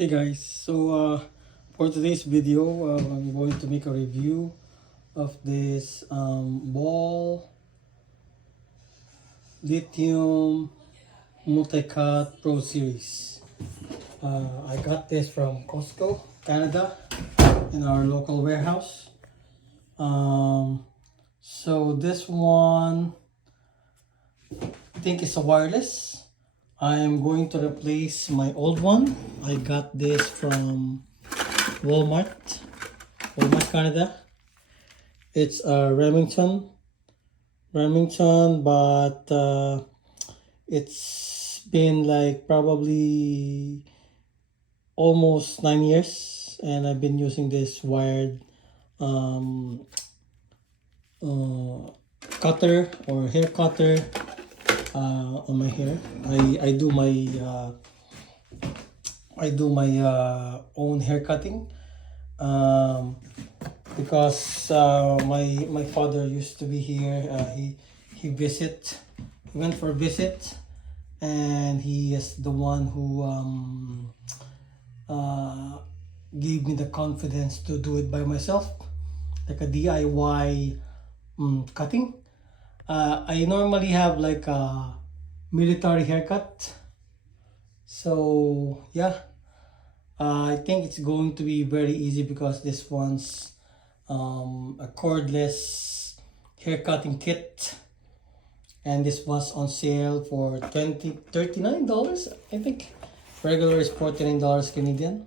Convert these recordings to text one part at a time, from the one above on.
Hey guys, for today's video, I'm going to make a review of this Wahl Lithium Multi-Cut Pro Series. I got this from Costco, Canada, in our local warehouse. So this one, I think it's a wireless. I am going to replace my old one. I got this from Walmart, Canada. It's a Remington, but it's been like probably almost 9 years, and I've been using this wired um, cutter or hair cutter on my hair. I do my own hair cutting because my father used to be here. He went for a visit, and he is the one who gave me the confidence to do it by myself, like a DIY cutting. I normally have like a military haircut, so yeah, I think it's going to be very easy because this one's a cordless hair cutting kit, and this was on sale for $39, I think. Regular is $49 Canadian.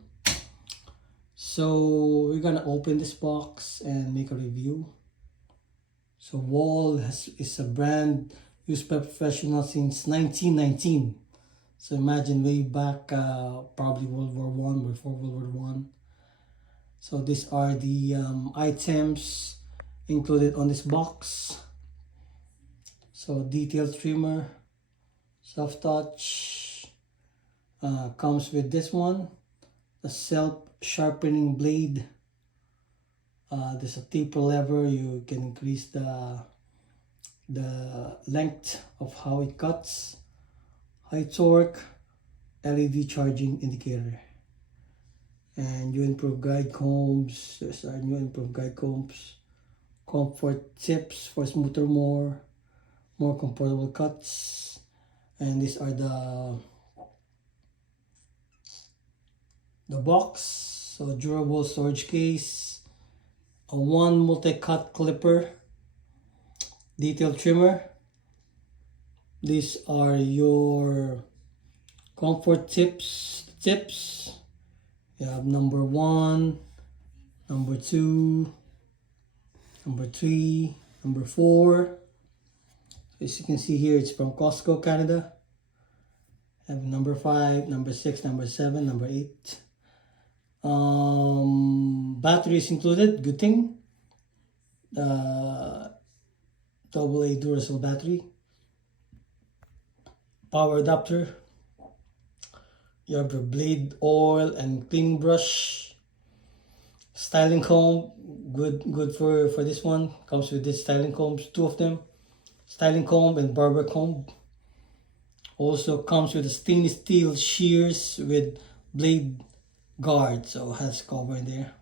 So we're gonna open this box and make a review. So Wahl is a brand used by professionals since 1919. So imagine way back, probably World War One, before World War One. So these are the items included on this box. So detailed trimmer, soft touch, comes with this one, a self-sharpening blade. There's a taper lever. You can increase the length of how it cuts. High torque, LED charging indicator, and new improved guide combs. There's our new improved guide combs. Comfort tips for smoother, more comfortable cuts. And these are the box. So durable storage case, a one multi-cut clipper, detailed trimmer. These are your comfort tips. You have number 1, number 2, number 3, number 4. As you can see here, it's from Costco, Canada. I have number 5, number 6, number 7, number 8. Battery is included, good thing. AA Duracell battery. Power adapter. You have your blade oil and cleaning brush. Styling comb, good for this one. Comes with this styling combs, 2 of them. Styling comb and barber comb. Also comes with a stainless steel shears with blade guard, so it has cover in there.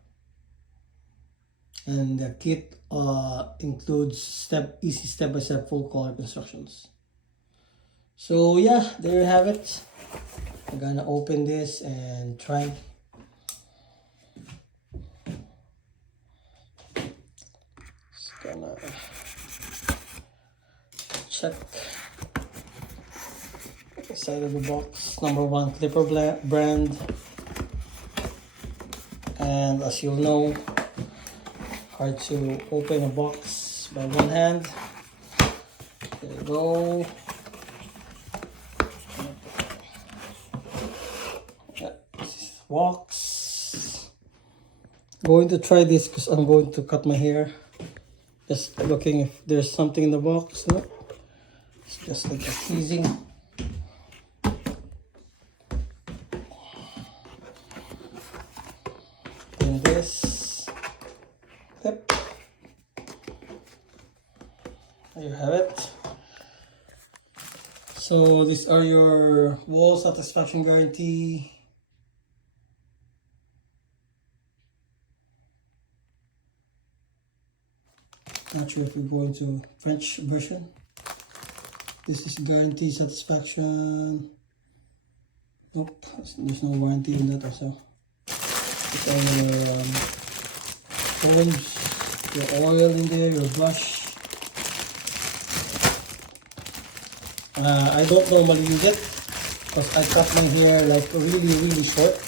And the kit includes easy step-by-step full color instructions. So yeah, there you have it. I'm gonna open this and try. Just gonna check inside of the box. Number 1 clipper brand, and as you'll know, hard to open a box by one hand. There you go. Box. Going to try this because I'm going to cut my hair. Just looking if there's something in the box. No, it's just like a teasing. And this. Yep. There you have it. So these are your Wahl satisfaction guarantee Not sure if we're going to French version. This is guarantee satisfaction. Nope, there's no warranty in that also. It's all your combs, your oil in there, your brush. I don't normally use it because I cut my hair like really short.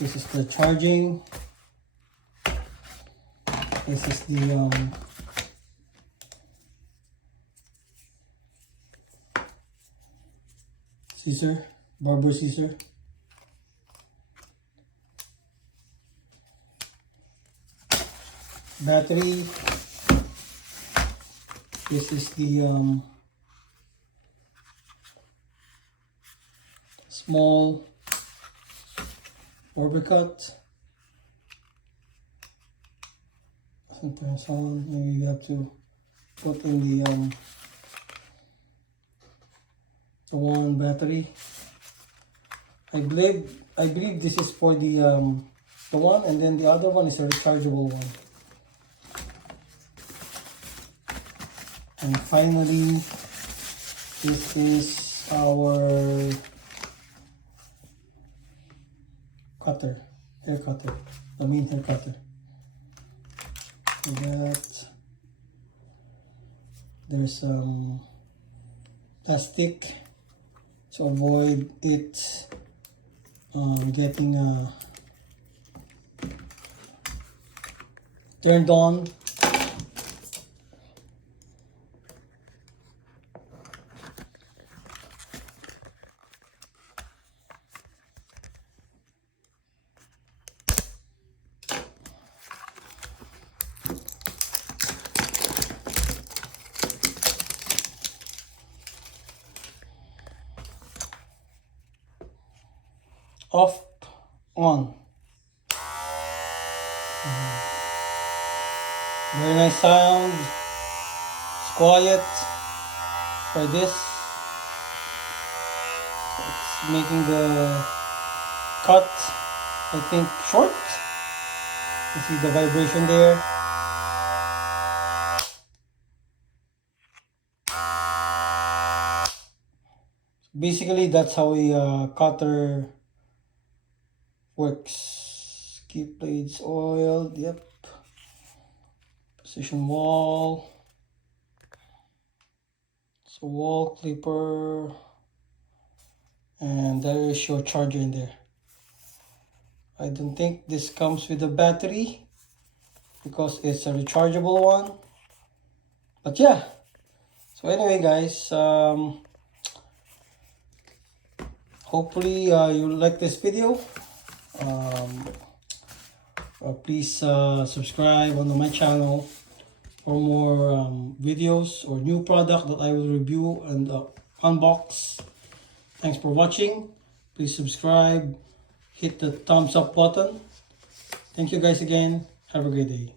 This is the charging. This is the scissor, barber scissor. Battery. This is the small barber cut. Sometimes on, maybe you have to put in the one battery. I believe this is for the one, and then the other one is a rechargeable one. And finally, this is our cutter, hair cutter, the main hair cutter. That there's some plastic to avoid it getting turned on. Off, on. Very nice sound. It's quiet for this. It's making the cut, I think, short. You see the vibration there. Basically, that's how a cutter works. Keep blades oiled. Yep. Position Wahl. So Wahl clipper, and there is your charger in there. I don't think this comes with a battery because it's a rechargeable one. But yeah. So anyway, guys, hopefully you like this video. Please subscribe on my channel for more videos or new product that I will review and unbox. Thanks for watching. Please subscribe, hit the thumbs up button. Thank you guys again. Have a great day.